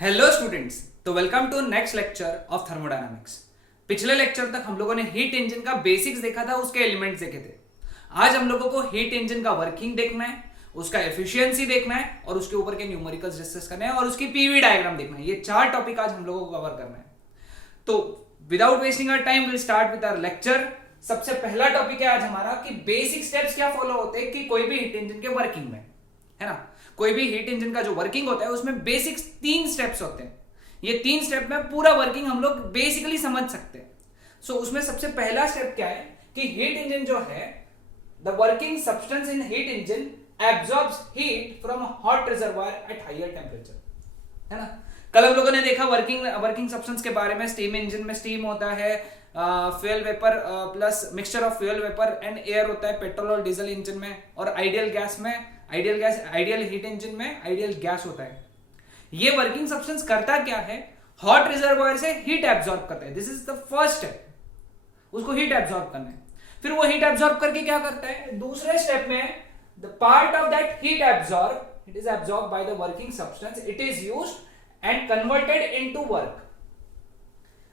Hello students, तो welcome to next lecture of thermodynamics. पिछले lecture तक हम लोगों ने हीट इंजन का बेसिक्स देखा था, उसके एलिमेंट्स देखे थे। आज हम लोगों को हीट इंजन का वर्किंग देखना है, उसका एफिशिएंसी देखना है और उसके ऊपर के न्यूमेरिकल्स डिस्कस करने हैं और उसकी पीवी डायग्राम देखना है। ये चार टॉपिक आज हम लोगों को कवर करना है। तो without wasting our time will start with our lecture. सबसे पहला टॉपिक है आज हमारा कि बेसिक स्टेप्स क्या फॉलो होते हैं कि कोई भी हीट इंजन के वर्किंग में, है ना। कोई भी हीट इंजन का जो वर्किंग होता है उसमें बेसिक 3 स्टेप्स होते हैं। ये 3 स्टेप में पूरा वर्किंग हम लोग बेसिकली समझ सकते हैं। सो उसमें सबसे पहला स्टेप क्या है कि हीट इंजन जो है, the working substance in heat engine absorbs heat from hot reservoir at higher temperature, है ना। कल हम लोगों ने देखा वर्किंग सब्सटेंस के बारे में। स्टीम इंजन में स्टीम होता है, fuel vapour plus mixture of fuel vapour and air होता है पेट्रोल और डीजल इंजन में, और आइडियल हीट इंजन में आइडियल गैस होता है। ये वर्किंग सब्सटेंस करता क्या है, हॉट रिजर्वायर से हीट एब्जॉर्ब करता है। This is the first step, उसको हीट एब्जॉर्ब करना है। फिर वो हीट एब्जॉर्ब करके क्या करता है, दूसरे स्टेप में the part of that heat absorb, it is absorb by the working substance, it is used and converted into work.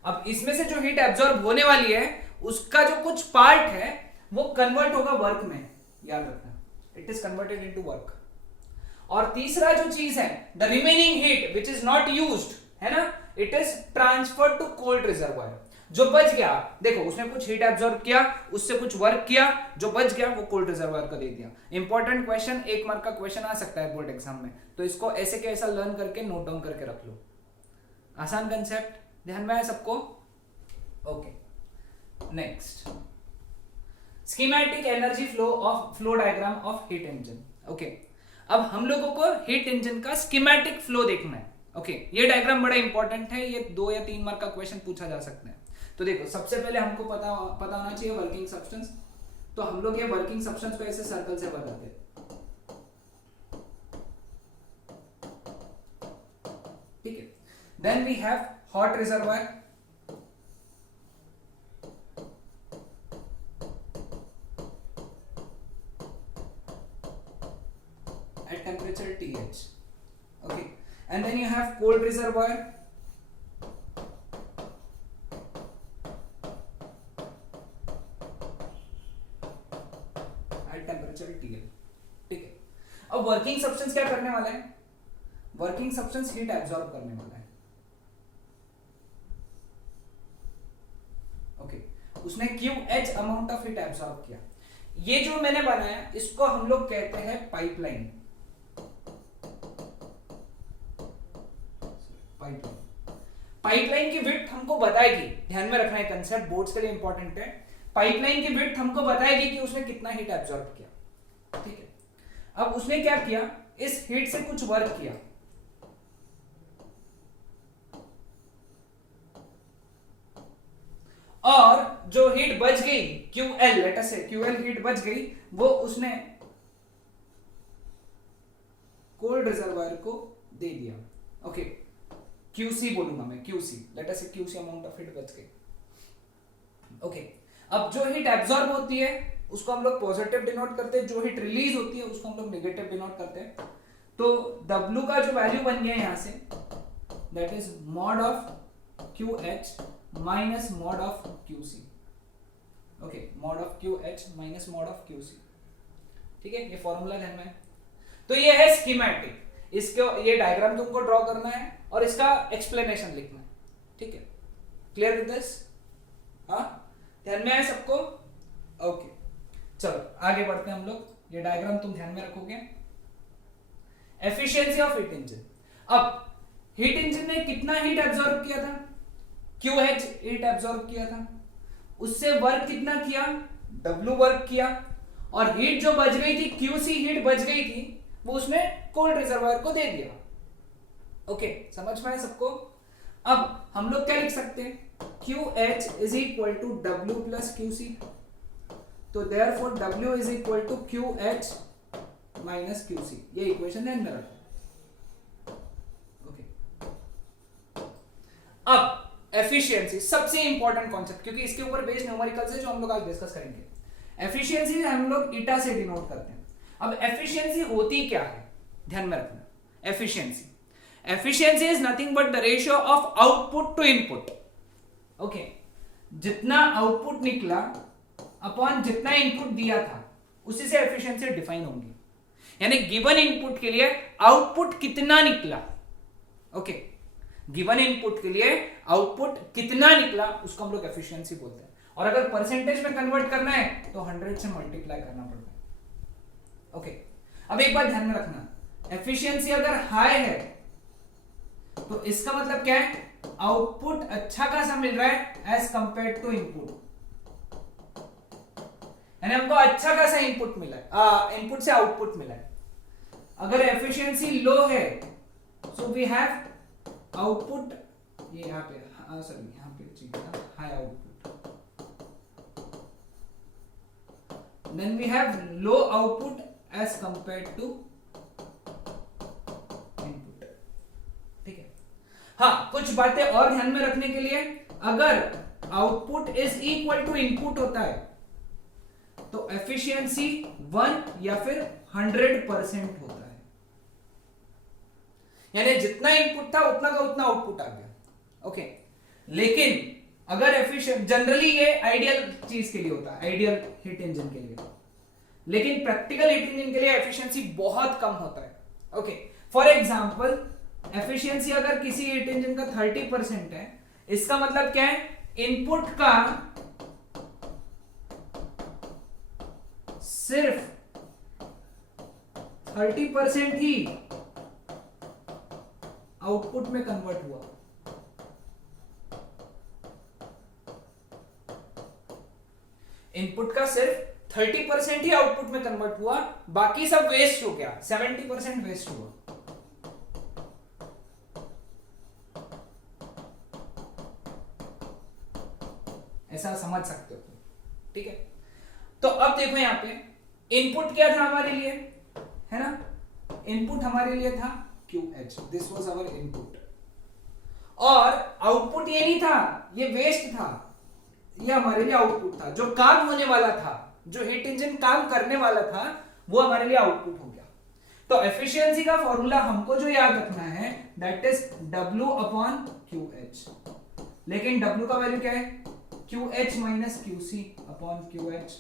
अब इसमें से जो हीट एब्जॉर्ब होने वाली है उसका जो कुछ पार्ट है वो कन्वर्ट होगा वर्क में, याद रखना, it is converted into work. और तीसरा जो चीज है, the remaining heat which is not used, है ना, it is transferred to cold reservoir. जो बच गया, देखो उसने कुछ हीट एब्जॉर्ब किया, उससे कुछ वर्क किया, जो बच गया वो कोल्ड रिजर्वायर को दे दिया। इंपॉर्टेंट क्वेश्चन, 1 मार्क का क्वेश्चन आ सकता है बोर्ड एग्जाम में, तो इसको ऐसे के ऐसा लर्न करके नोट डाउन करके रख लो। आसान कंसेप्ट, ध्यान में आया सबको? Okay, next schematic energy flow diagram of heat engine. Okay, अब हम लोगों को हीट इंजन का स्कीमेटिक फ्लो देखना है। ओके, ये डायग्राम बड़ा इंपॉर्टेंट है, ये 2 या 3 मार्क का क्वेश्चन पूछा जा सकता है। तो देखो, सबसे पहले हमको पता होना चाहिए वर्किंग सब्सटेंस। तो हम लोग ये वर्किंग सब्सटेंस को ऐसे सर्कल से बताते हैं, ठीक है। Then we have hot reservoir, at temperature TH, okay, and then you have cold reservoir at temperature TL, ठीक है। अब वर्किंग सब्सटेंस क्या करने वाला है, वर्किंग सब्सटेंस हीट एब्जॉर्ब करने वाला है। ओके, उसने QH amount of heat absorb किया। ये जो मैंने बनाया इसको हम लोग कहते हैं पाइपलाइन। पाइपलाइन की विड्थ हमको बताएगी, ध्यान में रखना है कंसेप्ट, बोर्ड्स के लिए इंपॉर्टेंट है। पाइपलाइन की विड्थ हमको बताएगी कि उसने कितना हीट एब्जॉर्ब किया, ठीक है। अब उसने क्या किया, इस हीट से कुछ वर्क किया, और जो हीट बच गई QL, लेट अस से QL हीट बच गई, वो उसने कोल्ड रिजर्वायर को दे दिया। ओके, QC बोलूंगा मैं, QC, लेट अस से QC अमाउंट ऑफ हीट बच गई। ओके, अब जो हीट एब्जॉर्ब होती है उसको हम लोग पॉजिटिव डिनोट करते हैं, जो हीट रिलीज होती है उसको हम लोग नेगेटिव डिनोट करते हैं। तो W का जो वैल्यू बन गया यहां से, that is mod of QH minus mod of QC। Okay, mod of QH minus mod of QC, ठीक है। ये फॉर्मूला ध्यान में। तो ये है स्कीमेटिक, इसको ये डायग्राम तुमको ड्रॉ करना है और इसका एक्सप्लेनेशन लिखना है, ठीक है। Clear with this? हाँ, ध्यान में आया सबको? ओके, चलो आगे बढ़ते हैं हम लोग। ये डायग्राम तुम ध्यान में रखोगे। Efficiency of heat engine. अब हीट इंजन ने कितना हीट एब्जॉर्ब किया था, QH हीट एब्जॉर्ब किया था, उससे वर्क कितना किया, W वर्क किया, और हीट जो बच गई थी, QC हीट बच गई थी, वो उसने कोल्ड रिजर्वायर को दे दिया। ओके, समझ में आया सबको? अब हम लोग क्या लिख सकते हैं, QH is equal to W plus QC। तो therefore W is equal to QH minus QC। ये इक्वेशन ध्यान में रखो। ओके, अब एफिशिएंसी सबसे इंपॉर्टेंट कॉन्सेप्ट, क्योंकि इसके ऊपर बेस्ड न्यूमेरिकल्स है जो हम लोग आज डिस्कस करेंगे। एफिशिएंसी हम लोग ईटा से डिनोट करते हैं। अब एफिशिएंसी होती क्या है, ध्यान में रखना। Efficiency efficiency is nothing but the ratio of output to input. Okay, जितना आउटपुट निकला अपॉन जितना इनपुट दिया था उसी से एफिशिएंसी डिफाइन होगी। यानी गिवन इनपुट के लिए आउटपुट कितना निकला, ओके, गिवन इनपुट के लिए आउटपुट कितना निकला उसको हम लोग एफिशिएंसी बोलते हैं। और अगर परसेंटेज में कन्वर्ट करना है तो 100 से मल्टीप्लाई करना पड़ता है। ओके, अब एक बात ध्यान में रखना, एफिशिएंसी अगर हाई है तो इसका मतलब क्या है, आउटपुट अच्छा खासा मिल रहा है एज कंपेयर टू इनपुट, यानी हमको अच्छा खासा इनपुट मिला है, इनपुट से आउटपुट मिला है। अगर एफिशिएंसी लो है सो वी हैव आउटपुट, ये यहां पे सॉरी यहां पे चाहिए high output, then we have low output as compare to input. ठीक है, हाँ कुछ बातें और ध्यान में रखने के लिए, अगर output is equal to input होता है तो एफिशिएंसी 1 या फिर 100% होता है, यानी जितना इनपुट था उतना का उतना आउटपुट आ गया। ओके, लेकिन अगर एफिशिएंट, जनरली ये आइडियल चीज के लिए होता है, आइडियल हीट इंजन के लिए, लेकिन प्रैक्टिकल हीट इंजन के लिए एफिशिएंसी बहुत कम होता है। ओके, फॉर एग्जांपल एफिशिएंसी अगर किसी हीट इंजन का 30% है, इसका मतलब क्या है, इनपुट का सिर्फ 30% ही आउटपुट में कन्वर्ट हुआ। इनपुट का सिर्फ 30% ही आउटपुट में कन्वर्ट हुआ, बाकी सब वेस्ट हो गया, 70% वेस्ट हुआ। ऐसा समझ सकते हो, ठीक है। तो अब देखो यहां पे इनपुट क्या था हमारे लिए, है ना, इनपुट हमारे लिए था QH, this was our input, और आउटपुट ये नहीं था, ये वेस्ट था, ये हमारे लिए आउटपुट था, जो काम होने वाला था, जो हीट इंजन काम करने वाला था वो हमारे लिए आउटपुट हो गया। तो एफिशिएंसी का फॉर्मूला हमको जो याद रखना है that is W upon QH, लेकिन W का वैल्यू क्या है, QH minus QC upon QH,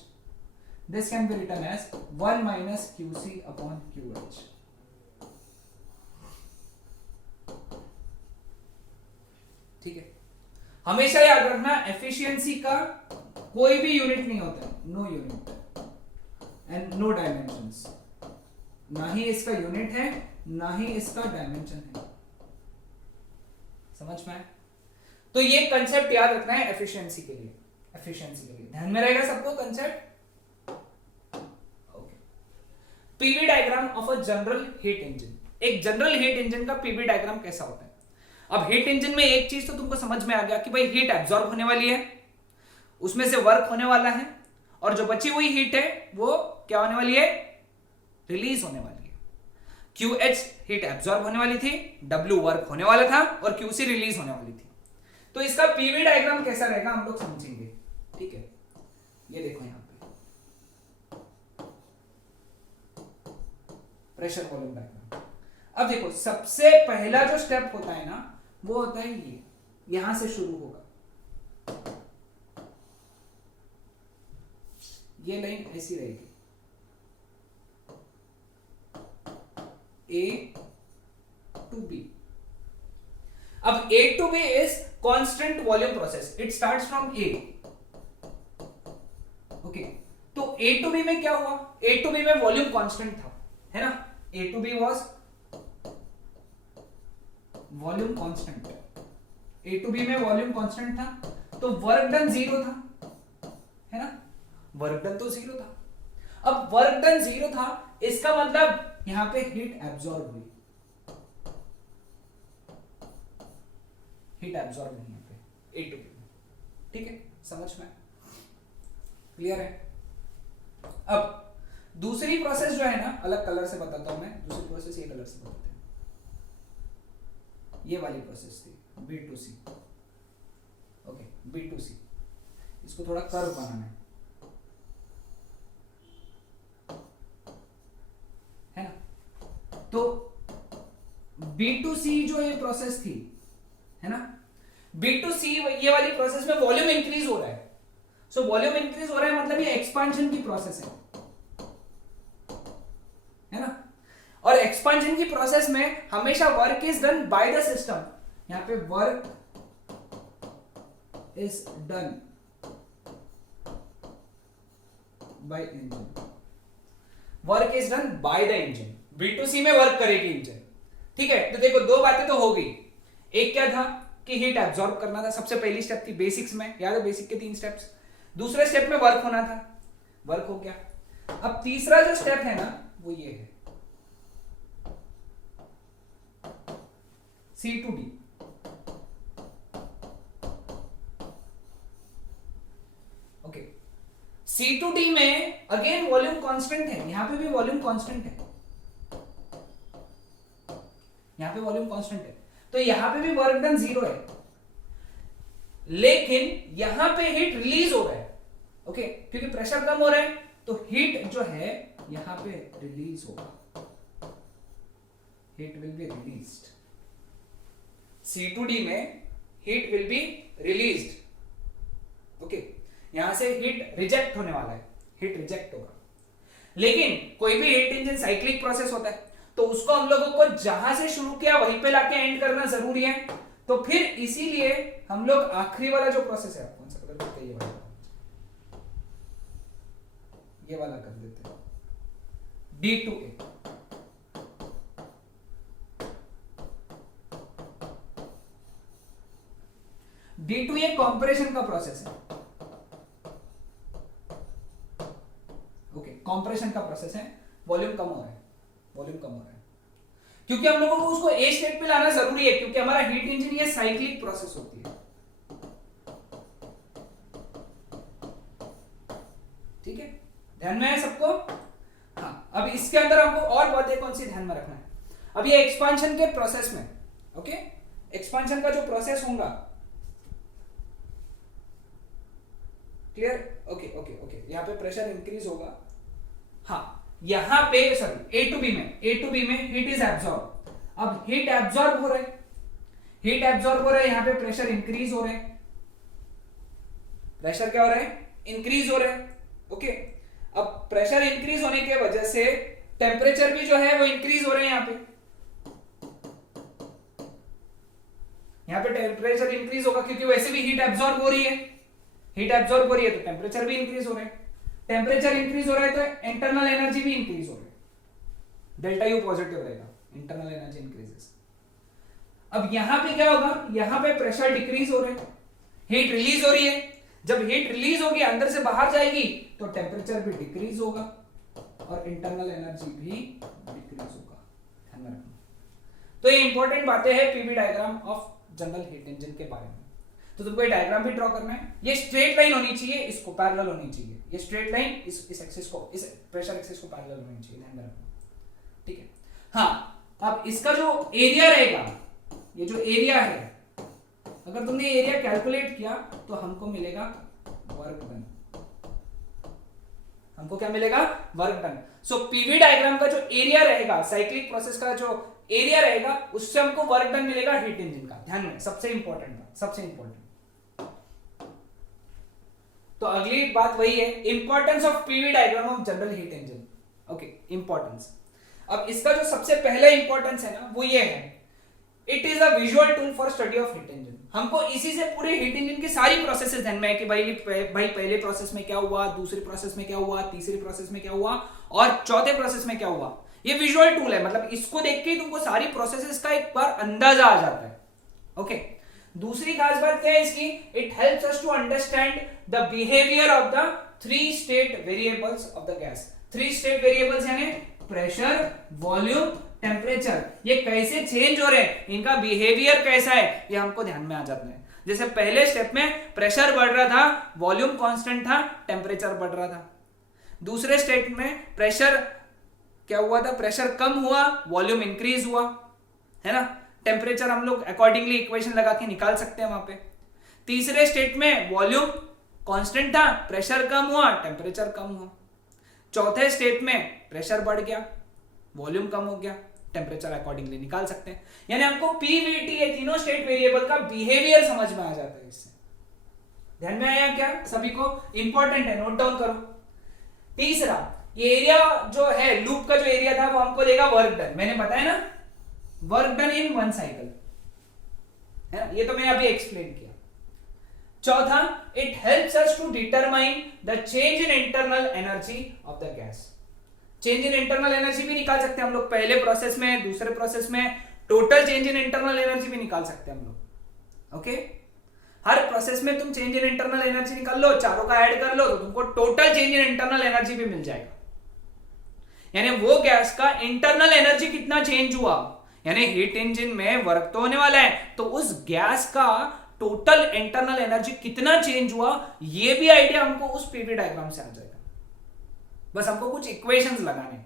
this can be written as 1 minus QC upon QH। ठीक है, हमेशा याद रखना एफिशिएंसी का कोई भी यूनिट नहीं होता है, no unit and no dimensions, ना ही इसका यूनिट है ना ही इसका डायमेंशन है। समझ में आया? तो ये कंसेप्ट याद रखना है एफिशिएंसी के लिए, एफिशिएंसी के लिए ध्यान में रहेगा सबको concept. Okay, PV diagram of a general heat engine, एक जनरल हीट इंजन का पीवी डायग्राम कैसा होता है। अब हीट इंजन में एक चीज तो तुमको समझ में आ गया कि भाई हीट एब्जॉर्ब होने वाली है, उसमें से वर्क होने वाला है, और जो बची हुई हीट है वो क्या होने वाली है, रिलीज होने वाली है। QH हीट एब्जॉर्ब होने वाली थी, W वर्क होने वाला था, और QC रिलीज होने वाली थी। तो इसका पीवी डायग्राम कैसा रहेगा हम लोग समझेंगे। ठीक है, ये देखो यहां पे प्रेशर वॉल्यूम डायग्राम। अब देखो सबसे पहला जो स्टेप होता है ना वो होता है ये, यहां से शुरू होगा, ये लाइन ऐसी रहेगी, A to B। अब A to B is constant volume process, it starts from A। Okay, तो A to B में क्या हुआ, A to B में वॉल्यूम कांस्टेंट था, है ना, A to B was volume constant, A to B में वॉल्यूम कांस्टेंट था, तो वर्क डन 0 था, है ना, वर्क डन तो 0 था। अब वर्क डन 0 था, इसका मतलब यहां पे हीट एब्जॉर्ब हुई, हीट एब्जॉर्ब नहीं यहां पे A to B में। ठीक है, समझ में क्लियर है। अब दूसरी प्रोसेस जो है ना, अलग कलर से बताता हूं मैं, दूसरी प्रोसेस ये कलर से बताते हैं, ये वाली प्रोसेस थी B to C। Okay, B to C, इसको थोड़ा कर्व बनाना है ना, तो B2C जो ये प्रोसेस थी, है ना, B2C ये वाली प्रोसेस में वॉल्यूम इंक्रीज हो रहा है। सो वॉल्यूम इंक्रीज हो रहा है मतलब ये एक्सपांशन की प्रोसेस है ना। और एक्सपांशन की प्रोसेस में हमेशा work is done by the system. यहां पे work is done by engine, work is done by the engine. B2C में वर्क करेगी इंजन, ठीक है। तो देखो दो बातें तो हो गई। एक क्या था कि हीट एब्जॉर्ब करना था, सबसे पहली स्टेप थी बेसिक्स में, याद है बेसिक के 3 स्टेप्स। दूसरे स्टेप में वर्क होना था, वर्क हो गया। अब तीसरा जो स्टेप है ना वो ये है C2D। ओके, C2D में अगेन वॉल्यूम कांस्टेंट है, यहां पे भी वॉल्यूम कांस्टेंट है, यहां पे वॉल्यूम कांस्टेंट है, तो यहां पे भी वर्क डन 0 है, लेकिन यहां पे हीट रिलीज हो रहा है। ओके, क्योंकि प्रेशर कम हो रहा है तो हीट जो है यहां पे रिलीज होगा, heat will be released. C2D में heat will be released. Okay, यहां से हीट रिजेक्ट होने वाला है, हीट रिजेक्ट होगा। लेकिन कोई भी हीट इंजन साइक्लिक प्रोसेस होता है, तो उसको हम लोगों को जहां से शुरू किया वहीं पे लाके एंड करना जरूरी है। तो फिर इसीलिए हम लोग आखिरी वाला जो प्रोसेस है, कौन सा कलर करते हैं, ये वाला कर देते हैं, D2A। D2A कॉम्प्रेशन का प्रोसेस है। ओके, कॉम्प्रेशन का प्रोसेस है, वॉल्यूम कम हो रहा है, वॉल्यूम कम हो रहा है, क्योंकि हम लोगों को उसको ए स्टेट पे लाना जरूरी है, क्योंकि हमारा हीट इंजन ये साइक्लिक प्रोसेस होती है। ठीक है, ध्यान में है सबको? हाँ, अब इसके अंदर हमको और बातें कौन सी ध्यान में रखना है। अब ये एक्सपांशन के प्रोसेस में, ओके, एक्सपांशन का जो प्रोसेस होगा, क्लियर? ओके ओके ओके, यहां पे प्रेशर इंक्रीज होगा। हाँ, यहां पे सॉरी A2B में हीट इज एब्जॉर्ब। अब हीट एब्जॉर्ब हो रहा है, हीट एब्जॉर्ब हो रहा है, यहां पे प्रेशर इंक्रीज हो रहा है, प्रेशर क्या हो रहा है, इंक्रीज हो रहा है। ओके, अब प्रेशर इंक्रीज होने की वजह से टेम्परेचर भी जो है वो इंक्रीज हो रहे हैं। यहां पे टेम्परेचर इंक्रीज होगा, क्योंकि वैसे भी हीट एब्जॉर्ब हो रही है, हीट एब्जॉर्ब हो रही है तो टेम्परेचर भी इंक्रीज हो रहा है। टेम्परेचर इंक्रीज हो रहा है तो इंटरनल एनर्जी भी इंक्रीज हो रही है, डेल्टा यू पॉजिटिव रहेगा, इंटरनल एनर्जी इंक्रीजेस। अब यहां पे क्या होगा, यहां पे प्रेशर डिक्रीज हो रहा है, हीट रिलीज हो रही है। जब हीट रिलीज होगी, अंदर से बाहर जाएगी, तो टेम्परेचर भी डिक्रीज होगा और इंटरनल एनर्जी भी डिक्रीज होगा, ध्यान में रखना। तो ये इंपॉर्टेंट बातें हैं PV diagram of general heat engine के बारे में। तो तुमको ये डायग्राम भी ड्रॉ करना है, ये स्ट्रेट लाइन होनी चाहिए, इसको पैरेलल होनी चाहिए, ये स्ट्रेट लाइन इस एक्सिस को, इस प्रेशर एक्सिस को पैरेलल होनी चाहिए, ध्यान में रखना, ठीक है। हाँ, अब इसका जो एरिया रहेगा, ये जो एरिया है, अगर तुमने एरिया कैलकुलेट किया तो हमको मिलेगा वर्क डन, हमको क्या मिलेगा, वर्क डन। सो पीवी डायग्राम का जो एरिया रहेगा, साइक्लिक प्रोसेस का जो एरिया रहेगा, उससे हमको वर्क डन मिलेगा हीट इंजन का, ध्यान में, सबसे इंपॉर्टेंट बात, सबसे इंपॉर्टेंट। तो अगली बात वही है, importance of PV diagram of general heat engine. Okay, importance. अब इसका जो सबसे पहला इंपॉर्टेंस है ना, वो ये है, it is a visual tool for study of heat engine. हमको इसी से पूरे हीट इंजन की सारी प्रोसेसेस ध्यान में है कि भाई पहले प्रोसेस में क्या हुआ, दूसरी प्रोसेस में क्या हुआ, तीसरी प्रोसेस में क्या हुआ और चौथे प्रोसेस में क्या हुआ। ये विजुअल टूल है, मतलब इसको देख के ही तुमको सारी प्रोसेसेस का एक बार अंदाजा आ जाता है। ओके, दूसरी खास बात क्या है इसकी, it helps us to understand the behaviour of the 3 state variables of the gas. 3 state variables यानी प्रेशर, वॉल्यूम, टेम्परेचर, ये कैसे चेंज हो रहे हैं, इनका बिहेवियर कैसा है, ये हमको ध्यान में आ जाता है। जैसे पहले स्टेप में प्रेशर बढ़ रहा था, वॉल्यूम कांस्टेंट था, टेम्परेचर बढ़ रहा था। दूसरे स्टेप में प्रेशर क्या हुआ था, प्रेशर कम हुआ, वॉल्यूम इंक्रीज हुआ, है ना। टेम्परेचर हम लोग अकॉर्डिंगली इक्वेशन लगा के निकाल सकते हैं वहां पे। तीसरे स्टेट में वॉल्यूम कांस्टेंट था, प्रेशर कम हुआ, टेम्परेचर कम हुआ। चौथे स्टेप में प्रेशर बढ़ गया, वॉल्यूम कम हो गया, टेम्परेचर अकॉर्डिंगली निकाल सकते हैं। यानी आपको पीवीटी ये तीनों स्टेट वेरिएबल का बिहेवियर समझ में आ जाता है इससे। ध्यान में आया क्या सभी को? इंपॉर्टेंट है, नोट डाउन करो। तीसरा, ये एरिया जो है लूप का जो एरिया था वो हमको देगा वर्क डन। मैंने बताया ना, work done in one cycle है ना, ये तो मैंने अभी एक्सप्लेन किया। चौथा, it helps us to determine the change in internal energy of the gas. Change in internal energy भी निकाल सकते हैं हम लोग, पहले प्रोसेस में, दूसरे प्रोसेस में total change in internal energy भी निकाल सकते हैं हम लोग। ओके, हर प्रोसेस में तुम चेंज इन इंटरनल एनर्जी निकाल लो, चारों का ऐड कर लो तो तुमको total change in internal energy भी मिल जाएगा। यानी वो गैस का इंटरनल एनर्जी कितना चेंज हुआ, यानी हीट इंजन में वर्क तो होने वाला है, तो उस गैस का टोटल इंटरनल एनर्जी कितना चेंज हुआ, ये भी आइडिया हमको उस पीवी डायग्राम से आ जाएगा। बस हमको कुछ इक्वेशंस लगाने,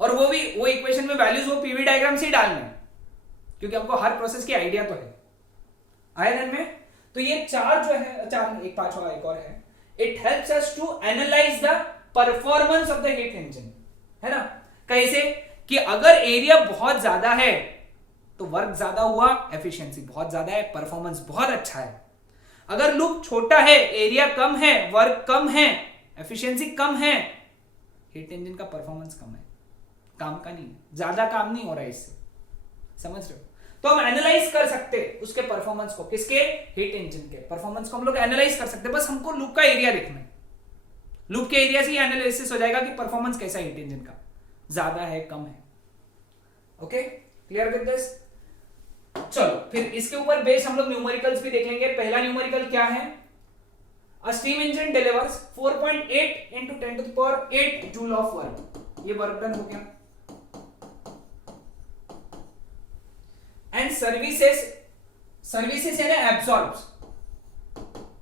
और वो इक्वेशन में वैल्यूज वो पीवी डायग्राम से ही डालने, क्योंकि हमको हर प्रोसेस की आइडिया तो है। आया ध्यान में? तो ये चार जो है, चार, एक पांचवा एक और है, it helps us to analyse the performance of the heat engine, है ना। कैसे कि अगर एरिया बहुत ज्यादा है तो वर्क ज्यादा हुआ, एफिशिएंसी बहुत ज्यादा है, परफॉर्मेंस बहुत अच्छा है। अगर लूप छोटा है, एरिया कम है, वर्क कम है, एफिशिएंसी कम है, हीट इंजन का परफॉर्मेंस कम है, काम का नहीं, ज्यादा काम नहीं हो रहा है इससे, समझ रहे हो? तो हम एनालाइज कर सकते उसके परफॉर्मेंस को, किसके? हीट इंजन के परफॉर्मेंस को हम लोग एनालाइज कर सकते, बस हमको लूप का एरिया देखना है। लूप के एरिया से ही एनालिसिस हो जाएगा कि परफॉर्मेंस कैसा है हीट इंजन का, ज्यादा है, कम है। Okay, clear with this? चलो फिर इसके ऊपर बेस हम लोग न्यूमेरिकल्स भी देख लेंगे। पहला न्यूमेरिकल क्या है? A steam engine delivers 4.8 into 10 to the power 8 joule of work. ये वर्क डन हो गया। एंड सर्विसेज यानी एब्सॉर्ब्स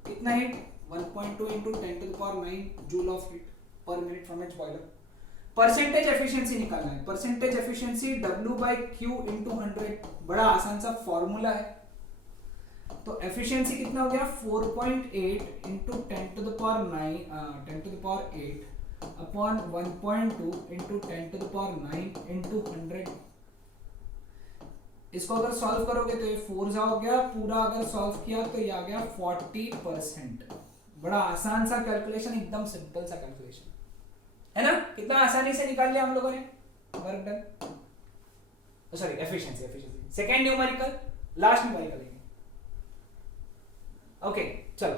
कितना heat? 1.2 into 10 to the power 9 joule of heat पर minute from its boiler. Percentage efficiency निकालना है। Percentage efficiency W by Q into 100, बड़ा आसान सा फॉर्मूला है। तो एफिशिएंसी कितना हो गया? 4.8 into 10 to the power 9 10 to the power 8 upon 1.2 into 10 to the power 9 into 100। इसको अगर सॉल्व करोगे तो ये 4 जा हो गया, पूरा अगर सॉल्व किया तो ये आ गया 40%। बड़ा आसान सा कैलकुलेशन, एकदम सिंपल सा कैलकुलेशन है ना। कितना आसानी से निकाल लिया हम लोगों ने work done, sorry efficiency. Second numerical, last numerical. Okay चलो,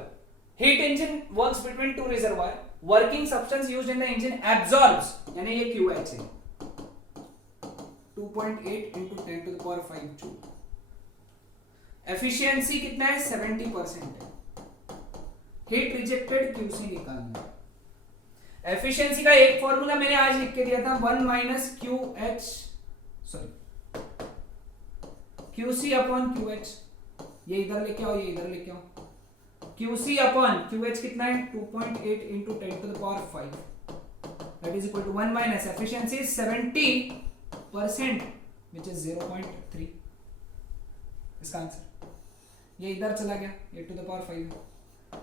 heat engine works between two reservoir, working substance used in the engine absorbs, यानी ये QH है, 2.8 into 10 to the power 5 joule. Efficiency कितना है? 70% है। हीट रिजेक्टेड QC निकालना है। Efficiency का एक फॉर्मूला मैंने आज लिख के दिया था, 1 minus QC अपॉन QH। ये इधर लेके आओ, ये इधर लेके आओ। QC अपॉन QH कितना है? 2.8 into 10 to the power 5, that is equal to 1 minus efficiency is 70%, which is 0.3। इसका आंसर ये इधर चला गया, ये टू द पावर 5 है।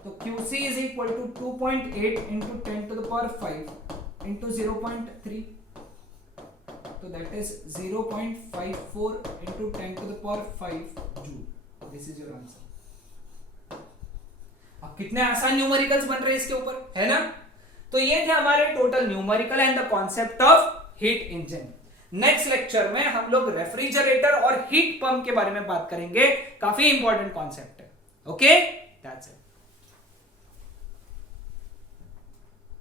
तो QC is equal to 2.8 into 10 to the power 5 into 0.3, तो that is 0.54 into 10 to the power 5 joule. This is your answer। अब कितने आसान न्यूमेरिकल्स बन रहे हैं इसके ऊपर, है ना। तो ये थे हमारे total numerical and the concept of heat engine. Next lecture में हम लोग रेफ्रिजरेटर और हीट पंप के बारे में बात करेंगे, काफी इंपॉर्टेंट कॉन्सेप्ट है। Okay, that's it.